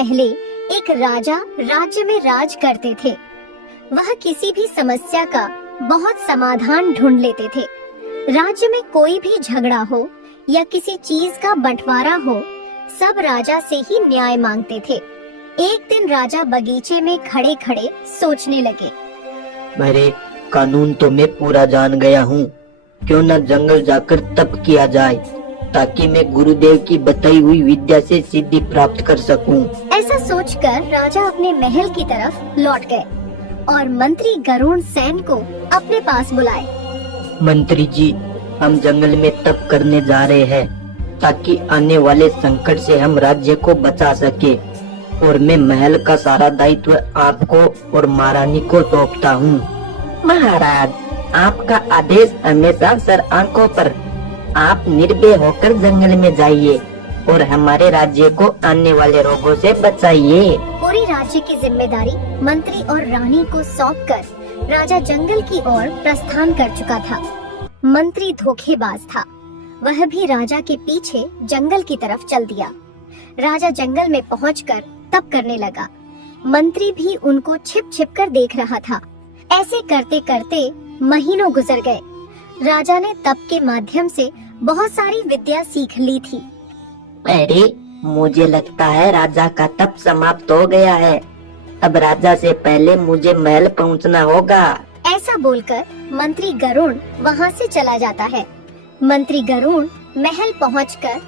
पहले एक राजा राज्य में राज करते थे। वह किसी भी समस्या का बहुत समाधान ढूंढ लेते थे। राज्य में कोई भी झगड़ा हो या किसी चीज का बंटवारा हो, सब राजा से ही न्याय मांगते थे। एक दिन राजा बगीचे में खड़े खड़े सोचने लगे, अरे कानून तो मैं पूरा जान गया हूँ, क्यों न जंगल जाकर तप किया जाए ताकि मैं गुरुदेव की बताई हुई विद्या से सिद्धि प्राप्त कर सकूं। ऐसा सोचकर राजा अपने महल की तरफ लौट गए और मंत्री गरुड़ सेन को अपने पास बुलाए। मंत्री जी, हम जंगल में तप करने जा रहे हैं ताकि आने वाले संकट से हम राज्य को बचा सके, और मैं महल का सारा दायित्व आपको और महारानी को सौंपता हूँ। महाराज, आपका आदेश हमेशा सर आंखों पर। आप निर्भय होकर जंगल में जाइए और हमारे राज्य को आने वाले रोगों से बचाइए। पूरी राज्य की जिम्मेदारी मंत्री और रानी को सौंपकर राजा जंगल की ओर प्रस्थान कर चुका था। मंत्री धोखेबाज था, वह भी राजा के पीछे जंगल की तरफ चल दिया। राजा जंगल में पहुंचकर तप करने लगा। मंत्री भी उनको छिप छिप कर देख रहा था। ऐसे करते करते महीनों गुजर गए। राजा ने तप के माध्यम से बहुत सारी विद्या सीख ली थी। अरे, मुझे लगता है राजा का तप समाप्त हो गया है। अब राजा से पहले मुझे महल पहुंचना होगा। ऐसा बोलकर मंत्री गरुड़ वहाँ से चला जाता है। मंत्री गरुड़ महल पहुंचकर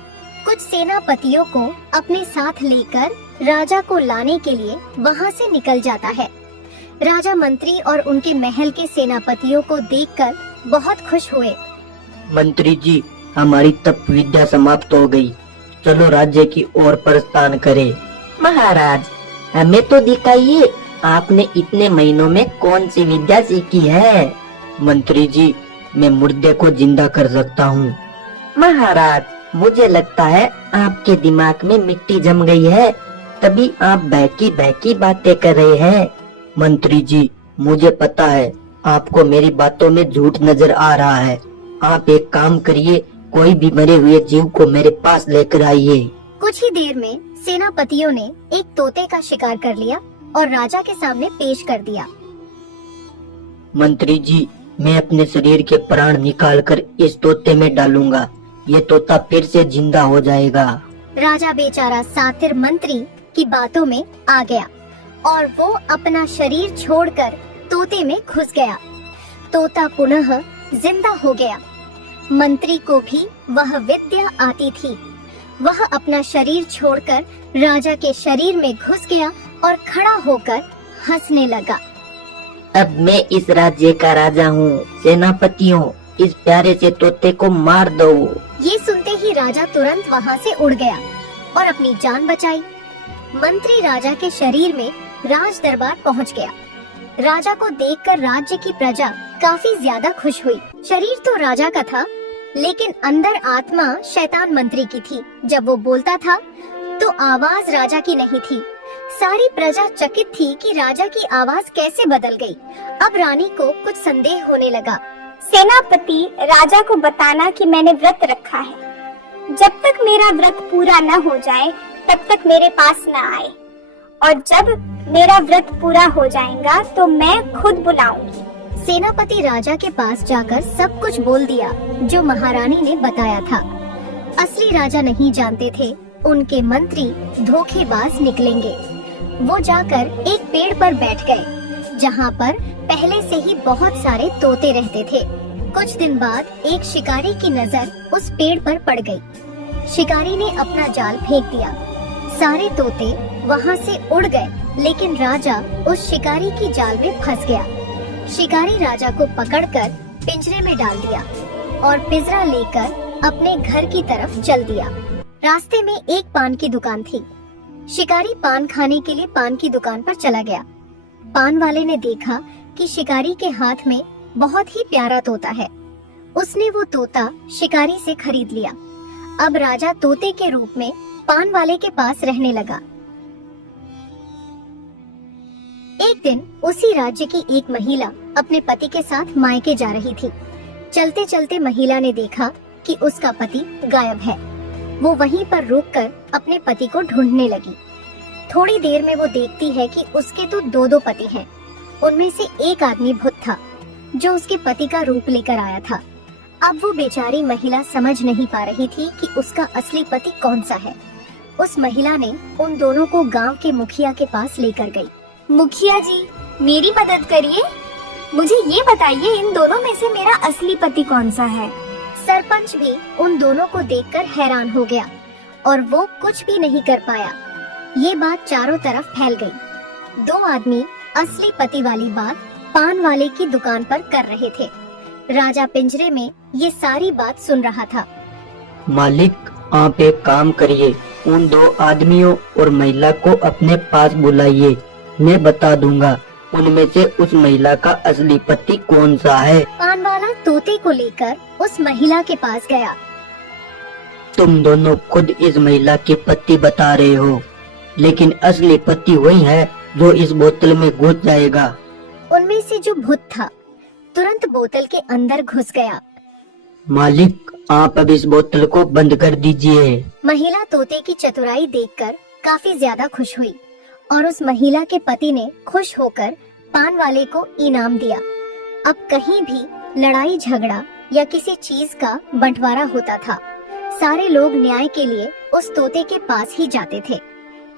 कुछ सेनापतियों को अपने साथ लेकर राजा को लाने के लिए वहाँ से निकल जाता है। राजा मंत्री और उनके महल के सेनापतियों को देखकर बहुत खुश हुए। मंत्री जी, हमारी तप विद्या समाप्त हो गई, चलो राज्य की ओर प्रस्थान करें। महाराज, हमें तो दिखाइए, आपने इतने महीनों में कौन सी विद्या सीखी है? मंत्री जी, मैं मुर्दे को जिंदा कर सकता हूँ। महाराज, मुझे लगता है आपके दिमाग में मिट्टी जम गई है, तभी आप बहकी बहकी बातें कर रहे हैं। मंत्री जी, मुझे पता है आपको मेरी बातों में झूठ नजर आ रहा है। आप एक काम करिए, कोई भी मरे हुए जीव को मेरे पास लेकर आइए। कुछ ही देर में सेनापतियों ने एक तोते का शिकार कर लिया और राजा के सामने पेश कर दिया। मंत्री जी, मैं अपने शरीर के प्राण निकालकर इस तोते में डालूंगा, ये तोता फिर से जिंदा हो जाएगा। राजा बेचारा सातिर मंत्री की बातों में आ गया और वो अपना शरीर छोड़कर तोते में घुस गया। तोता पुनः जिंदा हो गया। मंत्री को भी वह विद्या आती थी। वह अपना शरीर छोड़कर राजा के शरीर में घुस गया और खड़ा होकर हंसने लगा। अब मैं इस राज्य का राजा हूँ। सेनापतियों, इस प्यारे से तोते को मार दो। ये सुनते ही राजा तुरंत वहाँ से उड़ गया और अपनी जान बचाई। मंत्री राजा के शरीर में राज दरबार पहुँच गया। राजा को देखकर राज्य की प्रजा काफी ज्यादा खुश हुई। शरीर तो राजा का था, लेकिन अंदर आत्मा शैतान मंत्री की थी। जब वो बोलता था तो आवाज राजा की नहीं थी। सारी प्रजा चकित थी कि राजा की आवाज कैसे बदल गई। अब रानी को कुछ संदेह होने लगा। सेनापति, राजा को बताना कि मैंने व्रत रखा है। जब तक मेरा व्रत पूरा न हो जाए तब तक मेरे पास न आए, और जब मेरा व्रत पूरा हो जाएगा तो मैं खुद बुलाऊंगी। सेनापति राजा के पास जाकर सब कुछ बोल दिया जो महारानी ने बताया था। असली राजा नहीं जानते थे उनके मंत्री धोखेबाज निकलेंगे। वो जाकर एक पेड़ पर बैठ गए जहाँ पर पहले से ही बहुत सारे तोते रहते थे। कुछ दिन बाद एक शिकारी की नजर उस पेड़ पर पड़ गई। शिकारी ने अपना जाल फेंक दिया। सारे तोते वहाँ से उड़ गए, लेकिन राजा उस शिकारी की जाल में फंस गया। शिकारी राजा को पकड़कर पिंजरे में डाल दिया और पिंजरा लेकर अपने घर की तरफ चल दिया। रास्ते में एक पान की दुकान थी। शिकारी पान खाने के लिए पान की दुकान पर चला गया। पान वाले ने देखा कि शिकारी के हाथ में बहुत ही प्यारा तोता है। उसने वो तोता शिकारी से खरीद लिया। अब राजा तोते के रूप में पान वाले के पास रहने लगा। एक दिन उसी राज्य की एक महिला अपने पति के साथ मायके जा रही थी। चलते चलते महिला ने देखा कि उसका पति गायब है। वो वहीं पर रुककर अपने पति को ढूंढने लगी। थोड़ी देर में वो देखती है कि उसके तो दो दो पति हैं। उनमें से एक आदमी भूत था जो उसके पति का रूप लेकर आया था। अब वो बेचारी महिला समझ नहीं पा रही थी कि उसका असली पति कौन सा है। उस महिला ने उन दोनों को गांव के मुखिया के पास लेकर गई। मुखिया जी, मेरी मदद करिए। मुझे ये बताइए, इन दोनों में से मेरा असली पति कौन सा है? सरपंच भी उन दोनों को देखकर हैरान हो गया और वो कुछ भी नहीं कर पाया। ये बात चारों तरफ फैल गई। दो आदमी असली पति वाली बात पान वाले की दुकान पर कर रहे थे। राजा पिंजरे में ये सारी बात सुन रहा था। मालिक, आप एक काम करिए, उन दो आदमियों और महिला को अपने पास बुलाइए। मैं बता दूंगा उनमें से उस महिला का असली पति कौन सा है। पान वाला तोते को लेकर उस महिला के पास गया। तुम दोनों खुद इस महिला के पति बता रहे हो, लेकिन असली पति वही है जो इस बोतल में घुस जाएगा। उनमें से जो भूत था तुरंत बोतल के अंदर घुस गया। मालिक, आप अब इस बोतल को बंद कर दीजिए। महिला तोते की चतुराई देखकर काफी ज्यादा खुश हुई और उस महिला के पति ने खुश होकर पान वाले को इनाम दिया। अब कहीं भी लड़ाई झगड़ा या किसी चीज का बंटवारा होता था, सारे लोग न्याय के लिए उस तोते के पास ही जाते थे।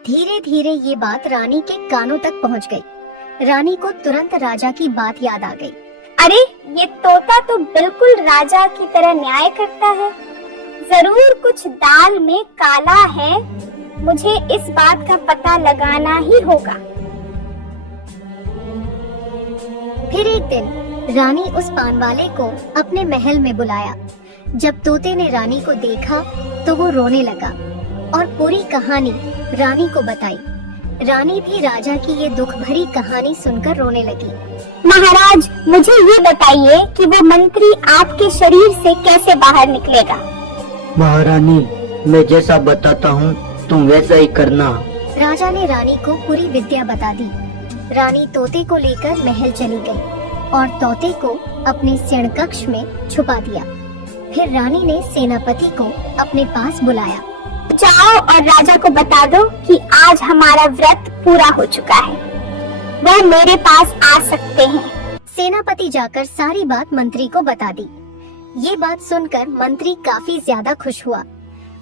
धीरे धीरे ये बात रानी के कानों तक पहुंच गई। रानी को तुरंत राजा की बात याद आ गई। अरे, ये तोता तो बिल्कुल राजा की तरह न्याय करता है। जरूर कुछ दाल में काला है। मुझे इस बात का पता लगाना ही होगा। फिर एक दिन रानी उस पान वाले को अपने महल में बुलाया। जब तोते ने रानी को देखा तो वो रोने लगा और पूरी कहानी रानी को बताई। रानी भी राजा की ये दुख भरी कहानी सुनकर रोने लगी। महाराज, मुझे ये बताइए कि वो मंत्री आपके शरीर से कैसे बाहर निकलेगा? महारानी, मैं जैसा बताता हूँ तुम वैसा ही करना। राजा ने रानी को पूरी विद्या बता दी। रानी तोते को लेकर महल चली गई और तोते को अपने शयन कक्ष में छुपा दिया। फिर रानी ने सेनापति को अपने पास बुलाया। जाओ और राजा को बता दो कि आज हमारा व्रत पूरा हो चुका है। वह मेरे पास आ सकते हैं। सेनापति जाकर सारी बात मंत्री को बता दी। ये बात सुनकर मंत्री काफी ज्यादा खुश हुआ।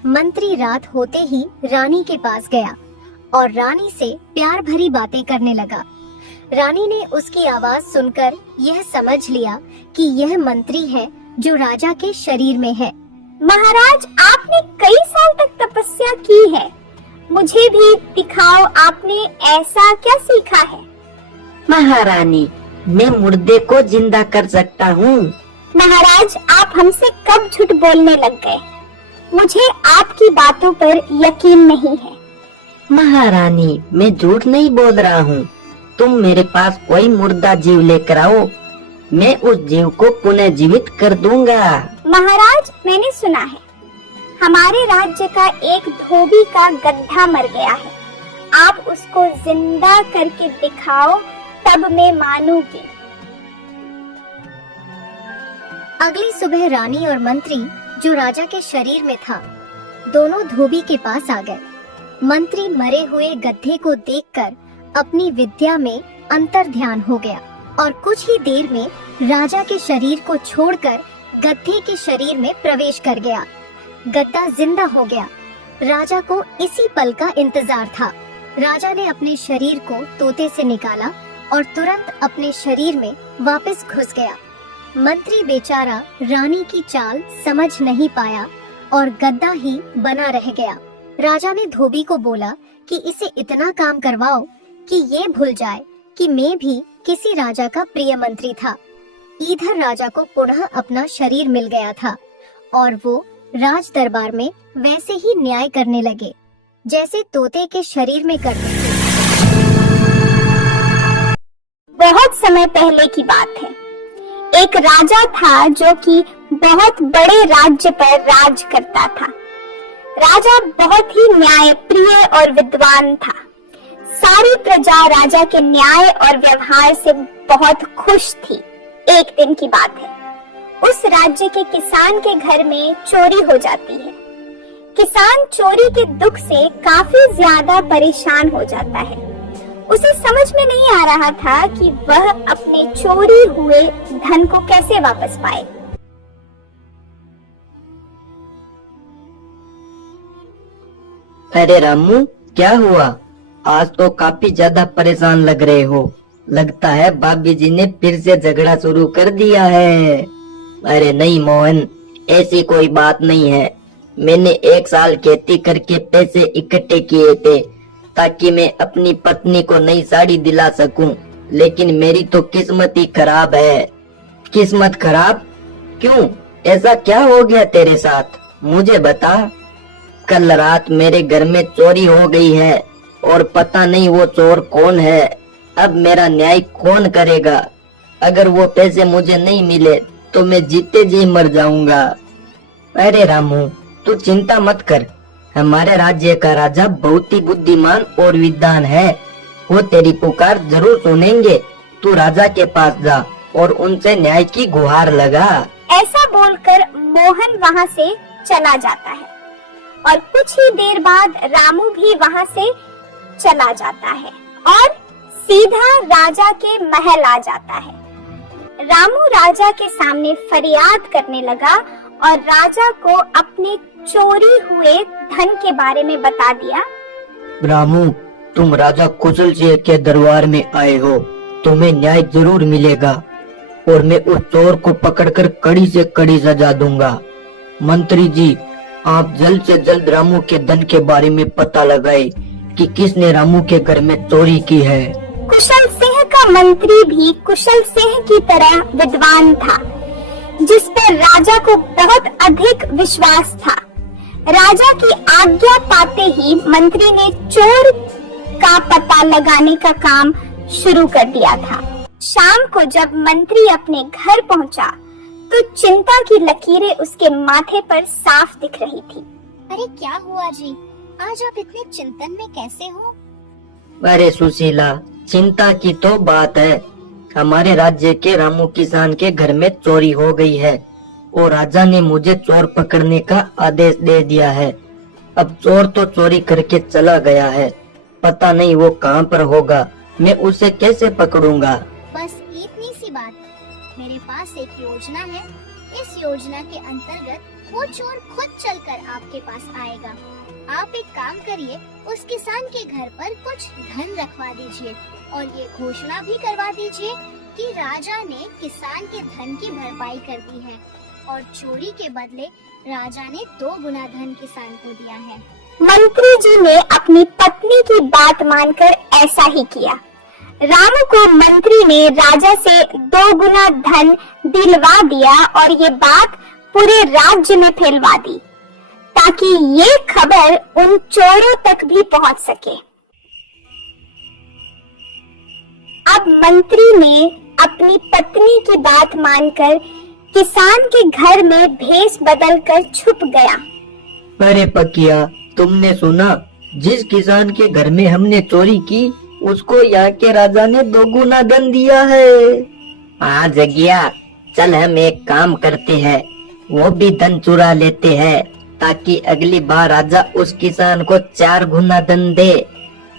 मंत्री रात होते ही रानी के पास गया और रानी से प्यार भरी बातें करने लगा। रानी ने उसकी आवाज सुनकर यह समझ लिया कि यह मंत्री है जो राजा के शरीर में है। महाराज, आपने कई साल तक तपस्या की है। मुझे भी दिखाओ, आपने ऐसा क्या सीखा है? महारानी, मैं मुर्दे को जिंदा कर सकता हूँ। महाराज, आप हमसे कब झूठ बोलने लग गए? मुझे आपकी बातों पर यकीन नहीं है। महारानी, मैं झूठ नहीं बोल रहा हूँ। तुम मेरे पास कोई मुर्दा जीव लेकर आओ, मैं उस जीव को पुनः जीवित कर दूंगा। महाराज, मैंने सुना है हमारे राज्य का एक धोबी का गड्ढा मर गया है। आप उसको जिंदा करके दिखाओ, तब मैं मानूंगी। अगली सुबह रानी और मंत्री जो राजा के शरीर में था, दोनों धोबी के पास आ गए। मंत्री मरे हुए गड्ढे को देखकर अपनी विद्या में अंतर ध्यान हो गया और कुछ ही देर में राजा के शरीर को छोड़कर गड्ढे के शरीर में प्रवेश कर गया। गड्ढा जिंदा हो गया। राजा को इसी पल का इंतजार था। राजा ने अपने शरीर को तोते से निकाला और तुरंत अपने शरीर में वापस घुस गया। मंत्री बेचारा रानी की चाल समझ नहीं पाया और गड्ढा ही बना रह गया। राजा ने धोबी को बोला कि इसे इतना काम करवाओ कि ये भूल जाए कि मैं भी किसी राजा का प्रिय मंत्री था। इधर राजा को पुनः अपना शरीर मिल गया था और वो राज दरबार में वैसे ही न्याय करने लगे जैसे तोते के शरीर में करते थे। बहुत समय पहले की बात है। एक राजा था जो कि बहुत बड़े राज्य पर राज करता था। राजा बहुत ही न्यायप्रिय और विद्वान था। सारी प्रजा राजा के न्याय और व्यवहार से बहुत खुश थी। एक दिन की बात है, उस राज्य के किसान के घर में चोरी हो जाती है। किसान चोरी के दुख से काफी ज्यादा परेशान हो जाता है। उसे समझ में नहीं आ रहा था कि वह अपने चोरी हुए धन को कैसे वापस पाए। अरे रामू, क्या हुआ? आज तो काफी ज्यादा परेशान लग रहे हो। लगता है भाभी जी ने फिर से झगड़ा शुरू कर दिया है। अरे नहीं मोहन, ऐसी कोई बात नहीं है। मैंने 1 साल खेती करके पैसे इकट्ठे किए थे ताकि मैं अपनी पत्नी को नई साड़ी दिला सकूं, लेकिन मेरी तो किस्मत ही खराब है। किस्मत खराब? क्यों? ऐसा क्या हो गया तेरे साथ? मुझे बता। कल रात मेरे घर में चोरी हो गई है और पता नहीं वो चोर कौन है। अब मेरा न्याय कौन करेगा? अगर वो पैसे मुझे नहीं मिले तो मैं जीते जी मर जाऊंगा। अरे रामू, तू चिंता मत कर। हमारे राज्य का राजा बहुत ही बुद्धिमान और विद्वान है। वो तेरी पुकार जरूर सुनेंगे। तू राजा के पास जा और उनसे न्याय की गुहार लगा। ऐसा बोलकर मोहन वहाँ से चला जाता है और कुछ ही देर बाद रामू भी वहाँ से चला जाता है और सीधा राजा के महल आ जाता है। रामू राजा के सामने फरियाद करने लगा और राजा को अपने चोरी हुए धन के बारे में बता दिया। रामू, तुम राजा कुशल सिंह के दरबार में आए हो। तुम्हें न्याय जरूर मिलेगा और मैं उस चोर को पकड़कर कड़ी से कड़ी सजा दूंगा। मंत्री जी, आप जल्द से जल्द रामू के धन के बारे में पता लगाए कि किसने रामू के घर में चोरी की है। कुशल सिंह का मंत्री भी कुशल सिंह की तरह विद्वान था, जिस पर राजा को बहुत अधिक विश्वास था। राजा की आज्ञा पाते ही मंत्री ने चोर का पता लगाने का काम शुरू कर दिया था। शाम को जब मंत्री अपने घर पहुंचा, तो चिंता की लकीरें उसके माथे पर साफ दिख रही थी। अरे क्या हुआ जी? आज आप इतने चिंतन में कैसे हो? अरे सुशीला, चिंता की तो बात है। हमारे राज्य के रामू किसान के घर में चोरी हो गई है और राजा ने मुझे चोर पकड़ने का आदेश दे दिया है। अब चोर तो चोरी करके चला गया है, पता नहीं वो कहाँ पर होगा। मैं उसे कैसे पकड़ूंगा? बस इतनी सी बात। मेरे पास एक योजना है। इस योजना के अंतर्गत वो चोर खुद चलकर आपके पास आएगा। आप एक काम करिए, उस किसान के घर पर कुछ धन रखवा दीजिए और ये घोषणा भी करवा दीजिए कि राजा ने किसान के धन की भरपाई कर दी है और चोरी के बदले राजा ने 2 गुना धन किसान को दिया है। मंत्री जी ने अपनी पत्नी की बात मानकर ऐसा ही किया। रामू को मंत्री ने राजा से 2 गुना धन दिलवा दिया और ये बात पूरे राज्य में फैलवा दी, ताकि ये खबर उन चोरों तक भी पहुंच सके। अब मंत्री ने अपनी पत्नी की बात मानकर किसान के घर में भेष बदलकर छुप गया। अरे पकिया, तुमने सुना? जिस किसान के घर में हमने चोरी की, उसको यहाँ के राजा ने 2 गुना धन दिया है। हाँ जगिया, चल हम एक काम करते हैं, वो भी धन चुरा लेते हैं ताकि अगली बार राजा उस किसान को 4 गुना धन दे।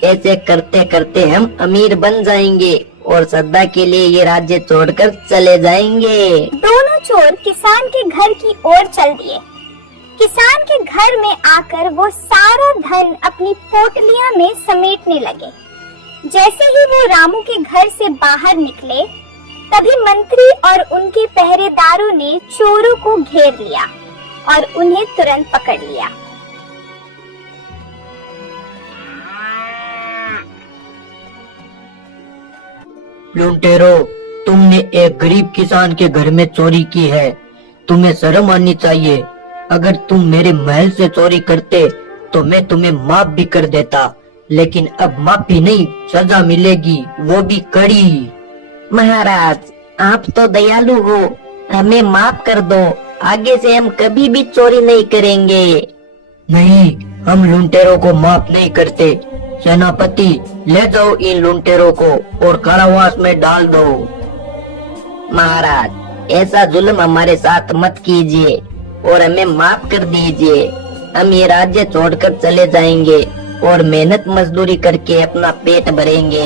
ऐसे करते करते हम अमीर बन जाएंगे और सदा के लिए ये राज्य छोड़कर चले जाएंगे। दोनों चोर किसान के घर की ओर चल दिए। किसान के घर में आकर वो सारा धन अपनी पोटलियां में समेटने लगे। जैसे ही वो रामू के घर से बाहर निकले, तभी मंत्री और उनके पहरेदारों ने चोरों को घेर लिया और उन्हें तुरंत पकड़ लिया। लुटेरो, तुमने एक गरीब किसान के घर में चोरी की है। तुम्हें शर्म आनी चाहिए। अगर तुम मेरे महल से चोरी करते तो मैं तुम्हें माफ भी कर देता, लेकिन अब माफी नहीं, सजा मिलेगी, वो भी कड़ी। महाराज, आप तो दयालु हो, हमें माफ कर दो। आगे से हम कभी भी चोरी नहीं करेंगे। नहीं, हम लुटेरों को माफ नहीं करते। सेनापति, ले जाओ इन लुटेरों को और कारावास में डाल दो। महाराज, ऐसा जुल्म हमारे साथ मत कीजिए और हमें माफ कर दीजिए। हम ये राज्य छोड़कर चले जाएंगे और मेहनत मजदूरी करके अपना पेट भरेंगे।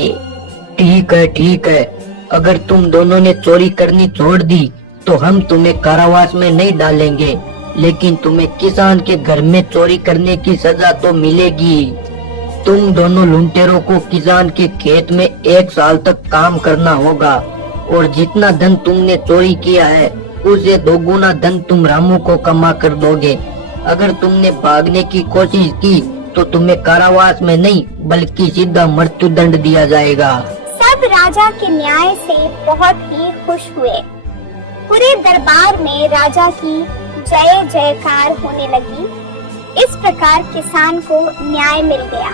ठीक है, अगर तुम दोनों ने चोरी करनी छोड़ दी तो हम तुम्हें कारावास में नहीं डालेंगे, लेकिन तुम्हें किसान के घर में चोरी करने की सजा तो मिलेगी। तुम दोनों लुटेरों को किसान के खेत में 1 साल तक काम करना होगा और जितना धन तुमने चोरी किया है उसे 2 गुना धन तुम रामू को कमा कर दोगे। अगर तुमने भागने की कोशिश की तो तुम्हें कारावास में नहीं बल्कि सीधा मृत्युदंड दिया जाएगा। सब राजा के न्याय से बहुत ही खुश हुए। पूरे दरबार में राजा की जय जयकार होने लगी। इस प्रकार किसान को न्याय मिल गया।